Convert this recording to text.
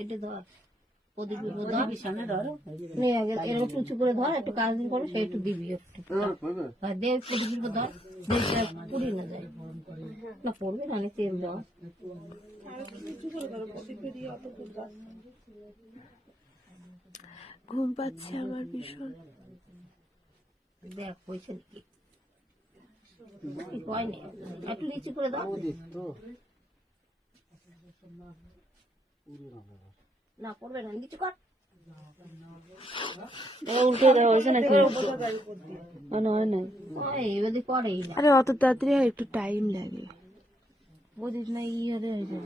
এটা ধর এরকম উঁচু করে ধর, একটু কাজ দিন করে, সে একটু দিবি একটু দেব প্রদীপ ধর, পুড়ি না যায় না, পড়বে না, তেল দেওয়া ঘুম পাচ্ছে আমার ভীষণ। দেখ পয়সা নাকি হয়নি, একটু নিচু করে দাও না, পড়বে না, নিচু কর, উল্টে দেওয়া হয়েছে নাকি? এবার করেই না। আরে অত তাড়াতাড়ি একটু টাইম লাগে, বুঝিস না, হয়ে যাবে।